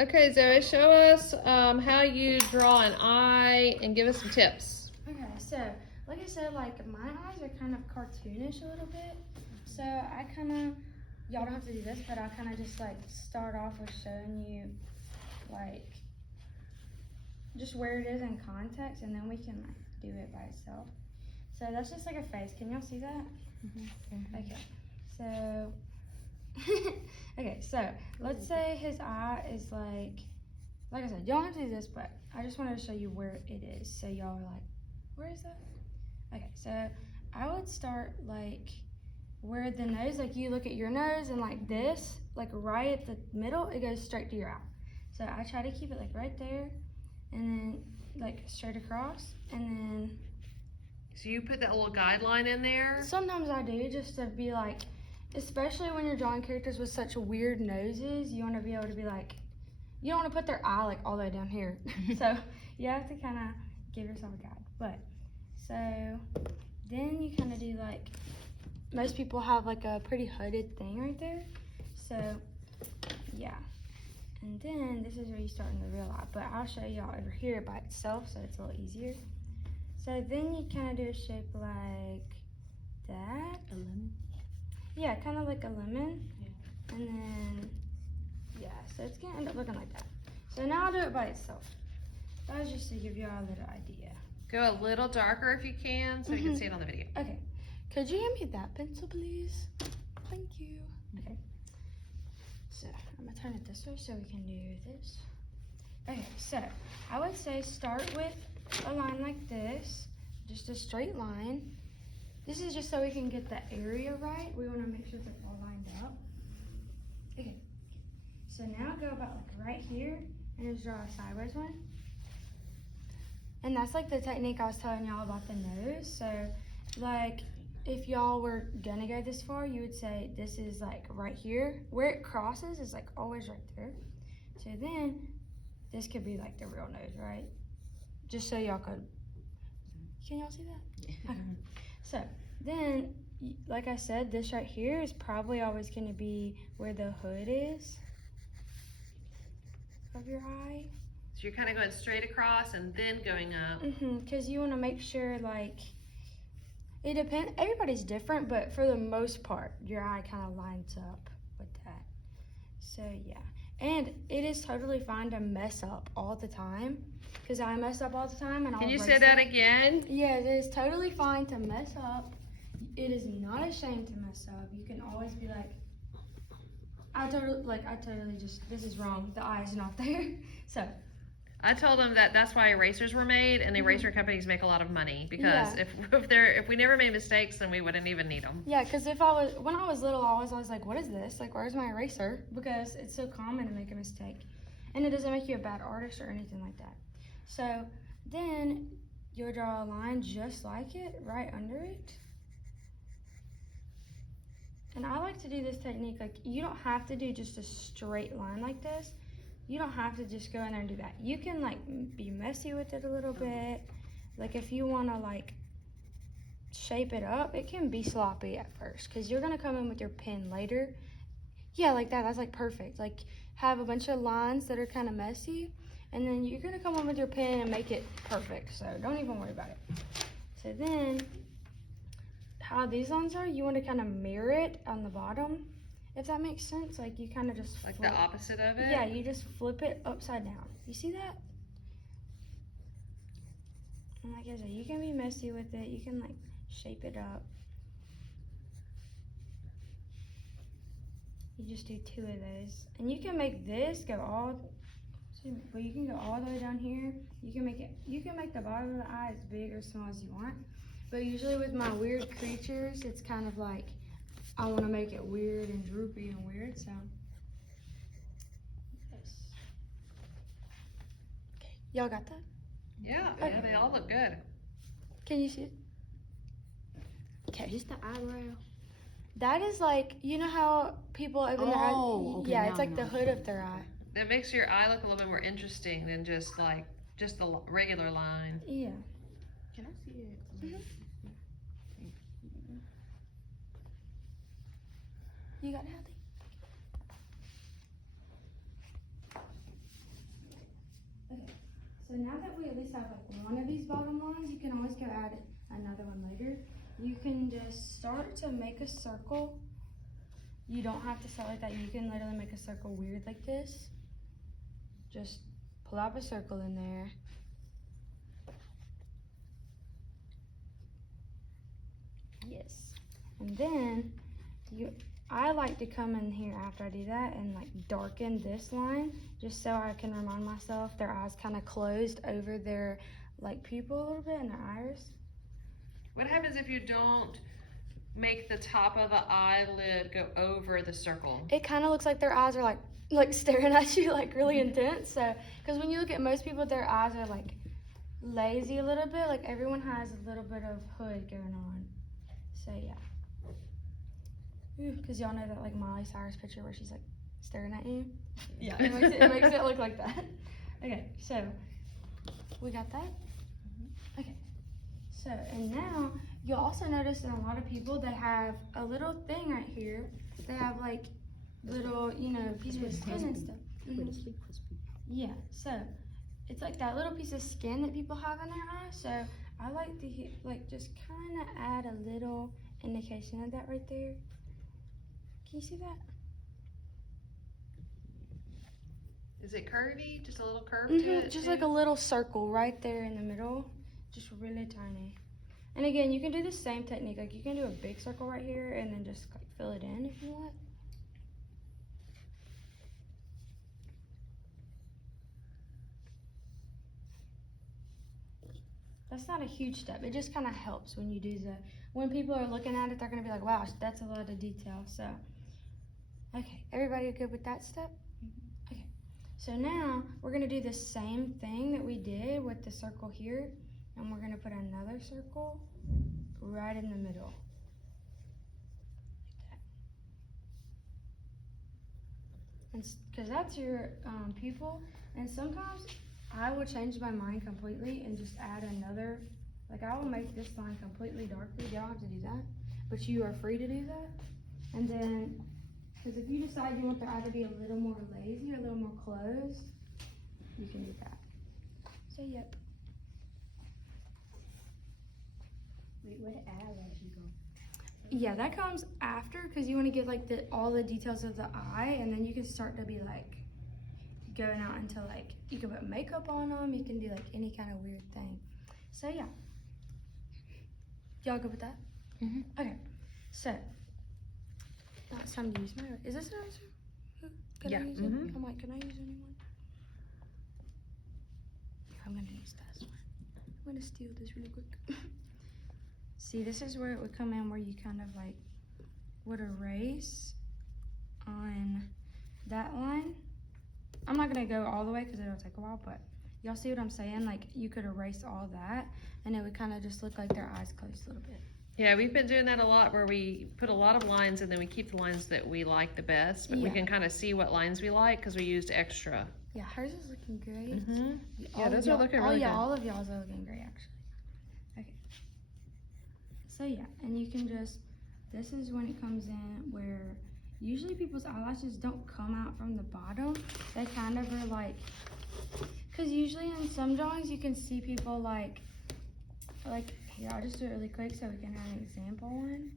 Okay, Zoe, show us how you draw an eye and give us some tips. Okay, so like I said, like my eyes are kind of cartoonish a little bit. So I kind of, y'all don't have to do this, but I kind of just like start off with showing you like just where it is in context, and then we can like do it by itself. So that's just like a face. Can y'all see that? Mm-hmm. Okay, so okay, so let's say his eye is like I said, you don't have to do this, but I just wanted to show you where it is. So y'all are like, where is that? Okay, so I would start like where the nose, like you look at your nose and like this, like right at the middle, it goes straight to your eye. So I try to keep it like right there, and then like straight across, and then. So you put that little guideline in there? Sometimes I do, just to be like, especially when you're drawing characters with such weird noses, you want to be able to be like, you don't want to put their eye like all the way down here. So you have to kind of give yourself a guide. But so then you kind of do like, most people have like a pretty hooded thing right there. So yeah. And then this is where you start in the real eye. But I'll show y'all over here by itself, so it's a little easier. So then you kind of do a shape like that. A lemon? Yeah, kind of like a lemon. Yeah. And then, yeah, so it's going to end up looking like that. So now I'll do it by itself. That was just to give you all a little idea. Go a little darker if you can, so you can see it on the video. Okay. Could you hand me that pencil, please? Thank you. Okay. So I'm going to turn it this way so we can do this. Okay, so I would say start with a line like this, just a straight line. This is just so we can get the area right. We want to make sure it's all lined up. Okay, so now go about like right here and just draw a sideways one. And that's like the technique I was telling y'all about the nose. So like if y'all were gonna go this far, you would say this is like right here. Where it crosses is like always right there. So then this could be like the real nose, right? Just so y'all could, can y'all see that? Okay. So then, like I said, this right here is probably always going to be where the hood is of your eye. So you're kind of going straight across and then going up. Because you want to make sure, like, it depends, everybody's different, but for the most part, your eye kind of lines up with that. So yeah, and it is totally fine to mess up all the time. Because I mess up all the time, and Can you say that again? Yeah, it is totally fine to mess up. It is not a shame to mess up. You can always be like, I totally just, this is wrong. The eye is not there. So. I told them that that's why erasers were made, and the eraser companies make a lot of money because if we never made mistakes, then we wouldn't even need them. Yeah, because when I was little, I was always like, what is this? Like, where's my eraser? Because it's so common to make a mistake, and it doesn't make you a bad artist or anything like that. So then you'll draw a line just like it, right under it. And I like to do this technique, like you don't have to do just a straight line like this. You don't have to just go in there and do that. You can like be messy with it a little bit. Like if you want to like shape it up, it can be sloppy at first because you're going to come in with your pen later. Yeah, like that, that's like perfect. Like have a bunch of lines that are kind of messy. And then you're gonna come in with your pen and make it perfect. So don't even worry about it. So then, how these lines are, you want to kind of mirror it on the bottom, if that makes sense. Like you kind of just like the opposite of it? Yeah, you just flip it upside down. You see that? And like I said, you can be messy with it. You can like shape it up. You just do 2 of those. And you can make this go all, but you can go all the way down here. You can make the bottom of the eye as big or small as you want. But usually with my weird creatures, it's kind of like, I want to make it weird and droopy and weird, so. Yes. Okay, y'all got that? Yeah, okay. Yeah, they all look good. Can you see it? Okay. Just the eyebrow. That is like, you know how people open their eye? Okay, yeah, it's like the hood of their eye. That makes your eye look a little bit more interesting than just the regular line. Yeah. Can I see it? Mm-hmm. You got it, Healthy? So now that we at least have like one of these bottom lines, you can always go add another one later. You can just start to make a circle. You don't have to start like that. You can literally make a circle weird like this. Just pull out a circle in there. Yes. And then I like to come in here after I do that and like darken this line just so I can remind myself their eyes kind of closed over their like pupil a little bit and their iris. What happens if you don't make the top of the eyelid go over the circle? It kind of looks like their eyes are like staring at you like really intense. So, because when you look at most people, their eyes are like lazy a little bit. Like everyone has a little bit of hood going on. So yeah. Because y'all know that like Miley Cyrus picture where she's like staring at you? Yeah, it makes it look like that. Okay, so we got that? Okay, so and now you'll also notice in a lot of people they have a little thing right here. They have like little, you know, pieces of skin and stuff. Yeah, so it's like that little piece of skin that people have in their eye. So I like to like just kind of add a little indication of that right there. Can you see that? Is it curvy? Just a little curve to it? Just too? like a little circle right there in the middle. Just really tiny. And again, you can do the same technique. Like you can do a big circle right here and then just like fill it in if you want. That's not a huge step. It just kind of helps when you do when people are looking at it, they're going to be like, wow, that's a lot of detail. So, okay, everybody good with that step? Okay, so now we're going to do the same thing that we did with the circle here, and we're going to put another circle right in the middle. Like that. Because that's your pupil, and sometimes I will change my mind completely and just add another. Like I will make this line completely darker. You don't have to do that, but you are free to do that. And then, because if you decide you want their eye to be a little more lazy or a little more closed, you can do that. So yep. Wait, where did eyelash you go? Yeah, that comes after because you want to get like all the details of the eye, and then you can start to be like going out into like you can put makeup on them. You can do like any kind of weird thing. So yeah. Y'all good with that? Okay. So now it's time to use my. Is this an answer? Can I use it? I'm like, can I use anyone? I'm gonna use this one. I'm gonna steal this really quick. See, this is where it would come in, where you kind of like would erase on that line. I'm not gonna go all the way because it'll take a while, but y'all see what I'm saying? Like you could erase all that and it would kind of just look like their eyes closed a little bit. Yeah, we've been doing that a lot where we put a lot of lines and then we keep the lines that we like the best, but we can kind of see what lines we like because we used extra. Yeah, hers is looking great. Yeah, those are looking really good. All of y'all's are looking great actually. Okay. So yeah, and you can just, this is when it comes in where usually people's eyelashes don't come out from the bottom. They kind of are like, because usually in some drawings you can see people like here, I'll just do it really quick so we can have an example one.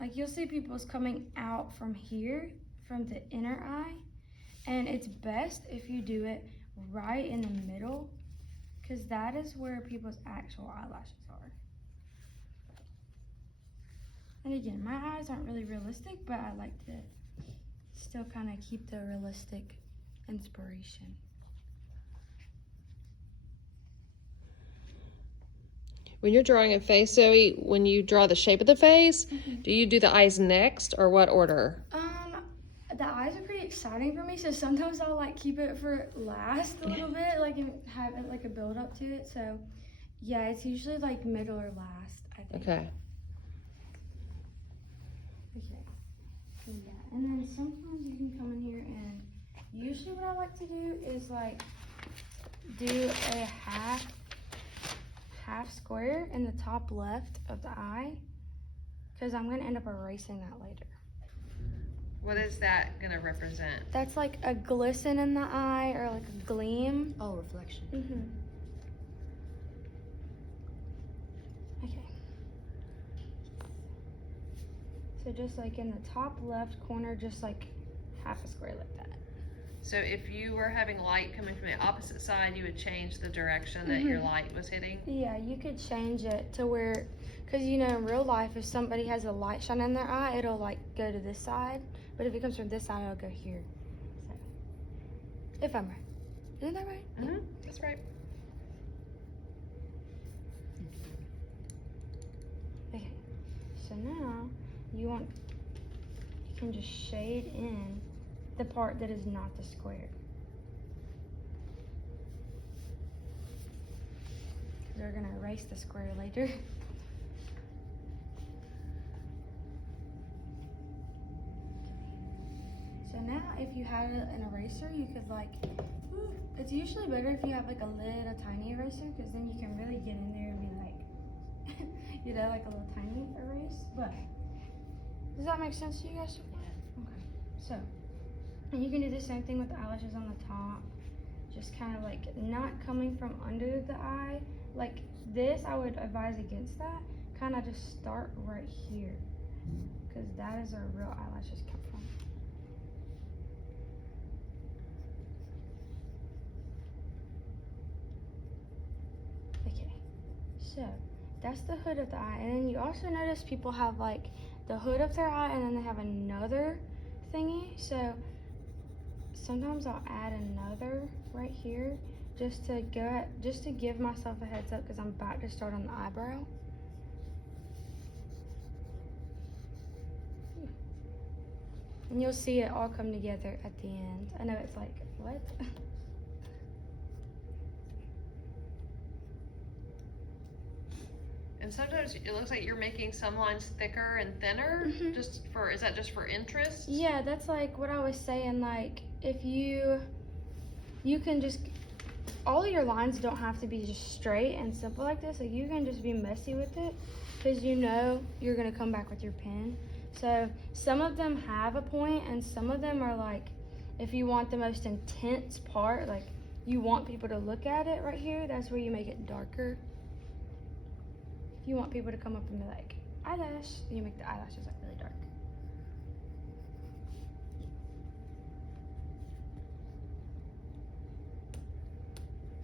Like you'll see people's coming out from here, from the inner eye, and it's best if you do it right in the middle because that is where people's actual eyelashes are. And again, my eyes aren't really realistic, but I like to still kind of keep the realistic inspiration. When you're drawing a face, Zoe, when you draw the shape of the face, do you do the eyes next or what order? The eyes are pretty exciting for me, so sometimes I'll like keep it for last a little bit, like and have it like a build up to it. So yeah, it's usually like middle or last, I think. Okay. Okay. So yeah, and then sometimes you can come in here and usually what I like to do is like do a half square in the top left of the eye because I'm going to end up erasing that later. What is that gonna represent? That's like a glisten in the eye or like a gleam. Oh, reflection. Okay. So just like in the top left corner, just like half a square like that. So if you were having light coming from the opposite side, you would change the direction that your light was hitting? Yeah, you could change it to where, because you know in real life, if somebody has a light shine in their eye, it'll like go to this side. But if it comes from this side, it'll go here. So, if I'm right. Isn't that right? Mm-hmm. That's right. Okay. So now you can just shade in the part that is not the square. We're gonna erase the square later. So now if you had an eraser, you could like, it's usually better if you have like a little tiny eraser, because then you can really get in there and be like, you know, like a little tiny erase. But does that make sense to you guys? Yeah. Okay. So, and you can do the same thing with the eyelashes on the top. Just kind of like not coming from under the eye. Like this, I would advise against that. Kind of just start right here, because that is where real eyelashes come from. Okay, so that's the hood of the eye. And then you also notice people have like the hood of their eye and then they have another thingy. So sometimes I'll add another right here just to give myself a heads up, because I'm about to start on the eyebrow. And you'll see it all come together at the end. I know it's like, what? And sometimes it looks like you're making some lines thicker and thinner, is that just for interest? Yeah, that's like what I was saying, like if you can just, all of your lines don't have to be just straight and simple like this. Like you can just be messy with it, because you know you're gonna come back with your pen. So some of them have a point and some of them are like, if you want the most intense part, like you want people to look at it right here, that's where you make it darker. If you want people to come up and be like, eyelash, you make the eyelashes like really dark.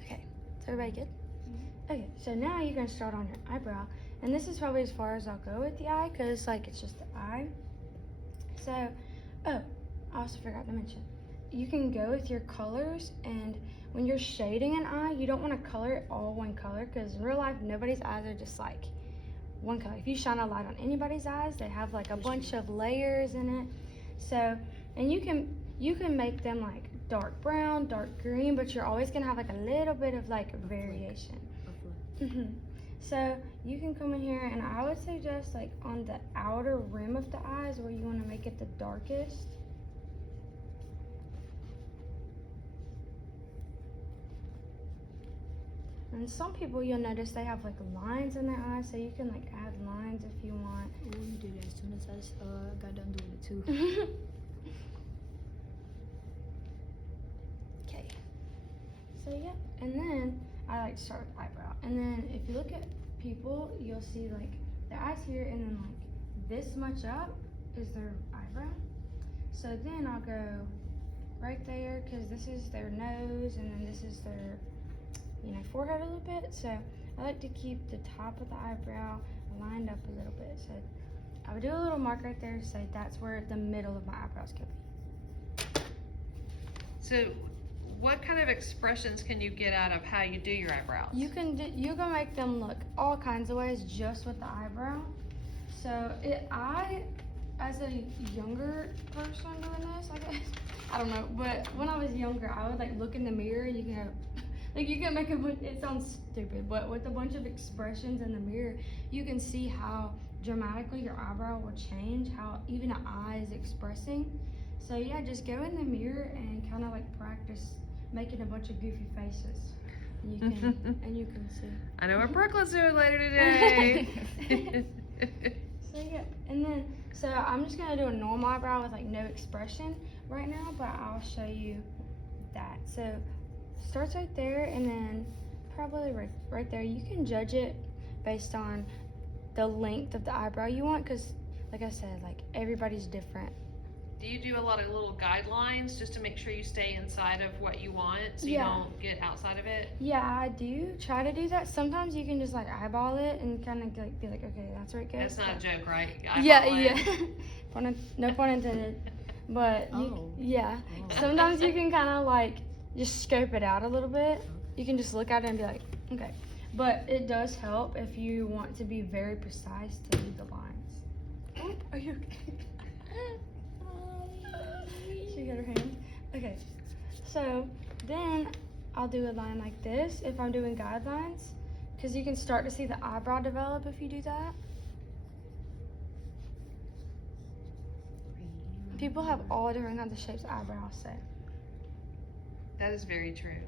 Okay, is everybody good? Okay, so now you're gonna start on your eyebrow, and this is probably as far as I'll go with the eye, because like it's just the eye. So, oh, I also forgot to mention, you can go with your colors, and when you're shading an eye, you don't want to color it all one color, because in real life, nobody's eyes are just like one color. If you shine a light on anybody's eyes, they have like a bunch of layers in it. So, and you can make them like dark brown, dark green, but you're always gonna have like a little bit of like variation. So you can come in here, and I would suggest like on the outer rim of the eyes where you want to make it the darkest. And some people, you'll notice they have like lines in their eyes, so you can like add lines if you want. Oh, you did it as soon as I got done doing it too. Okay. So yeah, and then I like to start with eyebrow. And then if you look at people, you'll see like their eyes here, and then like this much up is their eyebrow. So then I'll go right there, because this is their nose, and then this is their, you know, forehead a little bit. So I like to keep the top of the eyebrow lined up a little bit. So I would do a little mark right there to say that's where the middle of my eyebrows could be. So what kind of expressions can you get out of how you do your eyebrows? You can make them look all kinds of ways just with the eyebrow. So I, as a younger person doing this, I guess, I don't know, but when I was younger, I would like look in the mirror, and you can have, like you can make it sounds stupid, but with a bunch of expressions in the mirror, you can see how dramatically your eyebrow will change, how even an eye is expressing. So yeah, just go in the mirror and kind of like practice making a bunch of goofy faces. And you can see. I know what Brooklyn's doing later today. So there you go. And then, so I'm just gonna do a normal eyebrow with like no expression right now, but I'll show you that. So starts right there, and then probably right there. You can judge it based on the length of the eyebrow you want, because like I said, like everybody's different. Do you do a lot of little guidelines just to make sure you stay inside of what you want so you don't get outside of it? Yeah, I do try to do that. Sometimes you can just like eyeball it and kind of like be like, okay, that's where it goes. That's not a joke, right? Yeah. No pun intended. But yeah, sometimes you can kind of like just scope it out a little bit. You can just look at it and be like, okay. But it does help if you want to be very precise to do the lines. Oh, are you okay? She got her hand. Okay, so then I'll do a line like this if I'm doing guidelines, because you can start to see the eyebrow develop if you do that. People have all different kinds of shapes of eyebrows, so. That is very true.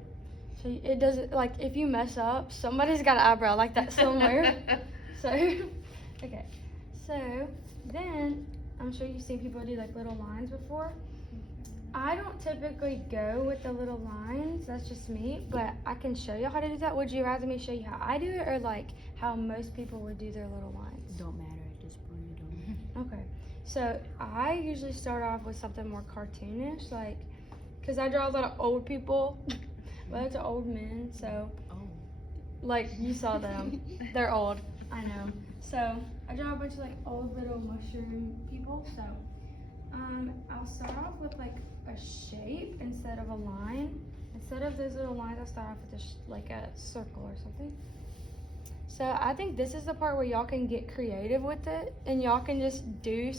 So it doesn't, like, if you mess up, somebody's got an eyebrow like that somewhere. So, okay. So, then, I'm sure you've seen people do, like, little lines before. I don't typically go with the little lines, that's just me, but I can show you how to do that. Would you rather me show you how I do it, or, like, how most people would do their little lines? Don't matter at this point. Okay. So, I usually start off with something more cartoonish, like, because I draw a lot of old people. Well, it's old men, so, like, you saw them. They're old, I know. So, I draw a bunch of, like, old little mushroom people, so, I'll start off with, like, a shape instead of a line. Instead of those little lines, I'll start off with, like, a circle or something. So, I think this is the part where y'all can get creative with it, and y'all can just do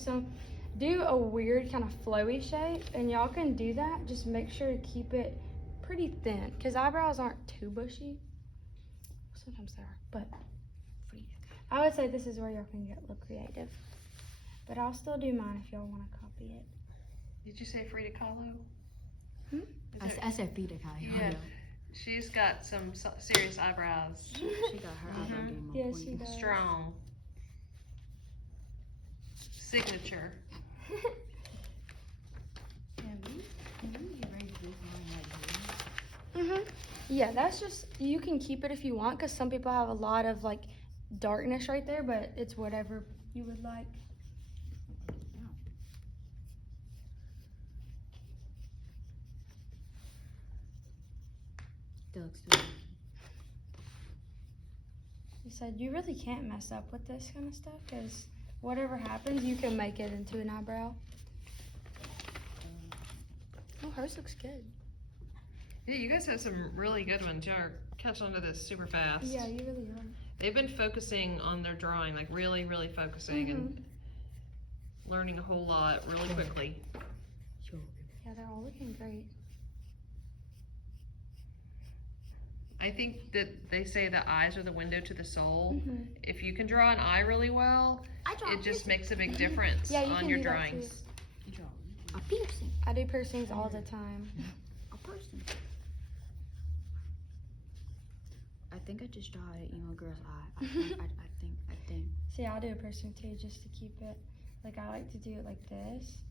a weird kind of flowy shape, and y'all can do that. Just make sure to keep it pretty thin, because eyebrows aren't too bushy. Sometimes they are, but I would say this is where y'all can get a little creative. But I'll still do mine if y'all want to copy it. Did you say Frida Kahlo? I said Frida Kahlo. Yeah. She's got some serious eyebrows. She got her eyebrow game on Yeah, point. she does. Strong. Signature. Yeah, that's just, you can keep it if you want, because some people have a lot of like darkness right there, but it's whatever you would like. That looks good. You said you really can't mess up with this kind of stuff, because whatever happens, you can make it into an eyebrow. Oh, hers looks good. Yeah, you guys have some really good ones. You're catching on to this super fast. Yeah, you really are. They've been focusing on their drawing, like really, really focusing and learning a whole lot really quickly. Yeah, they're all looking great. I think that they say the eyes are the window to the soul. If you can draw an eye really well, it just makes a big difference on your drawings. A piercing. I do piercings all the time. A person. I think I just draw an emo girl's eye. I think. See, I'll do a piercing too, just to keep it. Like, I like to do it like this.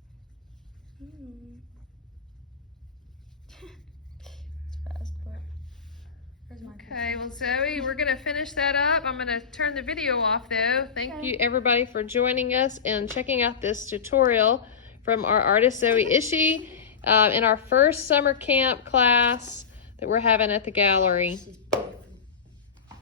It's fast, but where's my Okay, well, Zoe, we're going to finish that up. I'm going to turn the video off, though. Thank you, everybody, for joining us and checking out this tutorial from our artist, Zoe Ishee, in our first summer camp class that we're having at the gallery. This is pretty